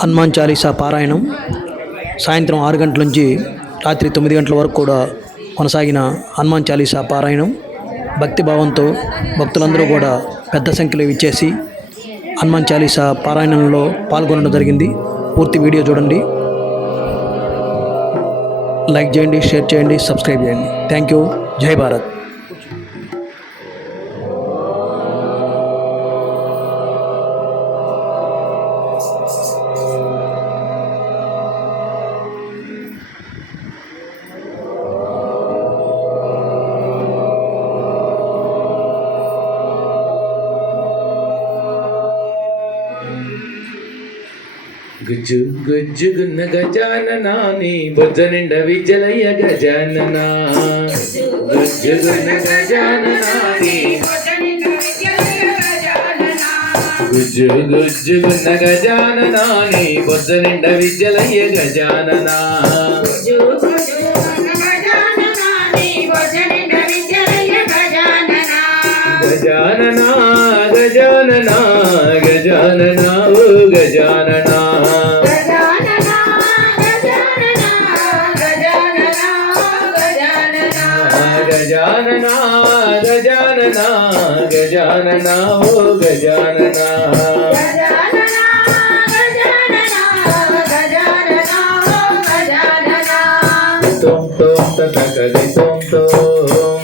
హనుమాన్ చాలీసా పారాయణం సాయంత్రం 6 గంటల నుంచి రాత్రి 9 గంటల వరకు కూడా కొనసాగిన హనుమాన్ చాలీసా పారాయణం భక్తిభావంతో భక్తులందరూ కూడా పెద్ద సంఖ్యలో ఇచ్చేసి హనుమాన్ చాలీసా పారాయణంలో పాల్గొనడం జరిగింది. పూర్తి వీడియో చూడండి, లైక్ చేయండి, షేర్ చేయండి, సబ్స్క్రైబ్ చేయండి. Thank you. జై భారత్. గుజ్జు గుజ్జుగున్న గజాననాని బొజ్జ నిండ విజలయ్య గజాననా. గుజ్జుగున్న గజాననాని గుజ్జు గుజ్జుగున్న గజాననాని బొజ్జ నిండ విజలయ్య గజాననా. గజాననా గజాననా గజాననా ఓ గజాననా. గజాననా గజాననా గజాననా ఓ గజాననా. తోం తోం తకది తోం తోం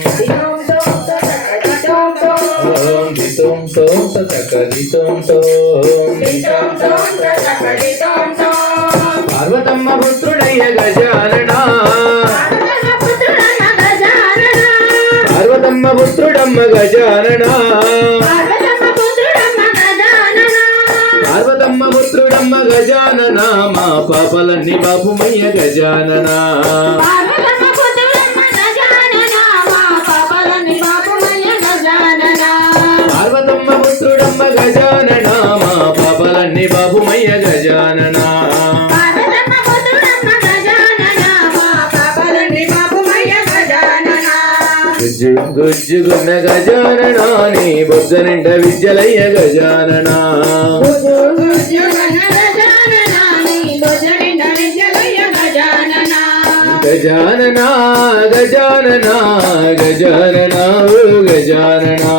దితోం తోం తకది తోం తోం. పార్వతమ్మ పుత్రుడయ్య గజాననా. పార్వతమ్మ పుత్రుడమ్మ గజాననా. పార్వతమ్మ పుత్రుడమ్మ గజాననా. మా పాపలన్నీ బాపుమయ్య గజాననా. పార్వతమ్మ పుత్రుడమ్మ గజాననా. మా పాపలన్నీ బాపుమయ్య గజాననా. గుజ్జు గుజ్జుగున్న గజాననాని బొజ్జ నిండ విద్యలయ్య గజాననా. గజాననా గజాననా గజాననా ఓ గజాననా.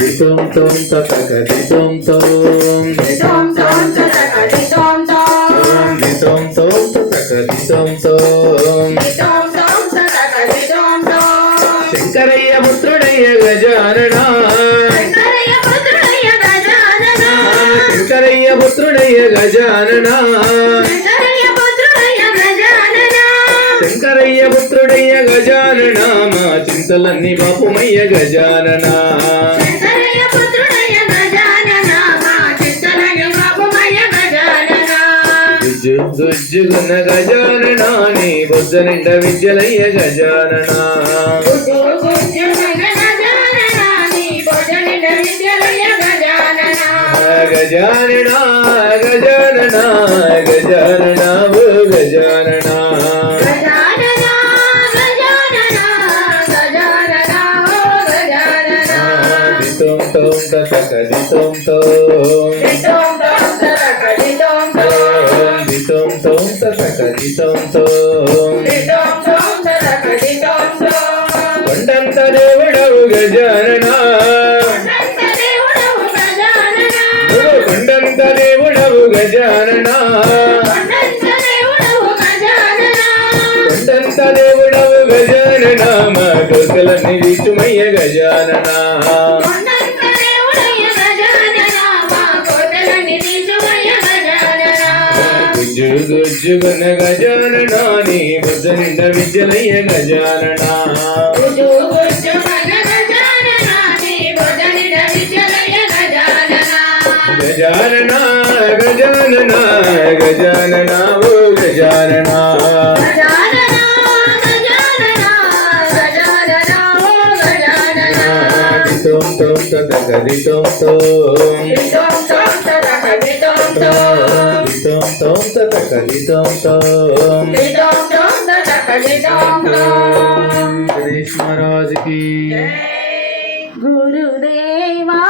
దితోం తోం తకది తోం తోం దితోం తోం తకది తోం తోం. శంకరయ్య పుత్రుడయ్య గజాననా. శంకరయ్య పుత్రుడయ్య గజాననా. శంకరయ్య పుత్రుడయ్య గజాననా. మా చింతలన్నీ బాపుమయ్య గజాననా. గుజ్జు గుజ్జుగున్న గజాననాని బొజ్జ నిండ విద్యలయ్య గజాననా. గజాననా గజాననా గజాననా ఓ గజాననా. దితోం తోం తకది తోం తోం దితోం తోం తకది తోం తోం. కొండంత దేవుడవు గజాననా. కొండంత దేవుడవు గజాననా. కొండంత దేవుడవు గజాననా. మా కోరికలన్నీ తీర్చుమయ్య గజాననా. గుజ్జు గుజ్జుగున్న గజాననాని బొజ్జ నిండ విద్యలయ్య గజాననా. గజాననా గజాననా గజాననా ఓ గజాననా. దితోం తోం తకది తోం తోం దితోం తోం తకది తోం తోం. गणेश महाराज की गुरुदेवा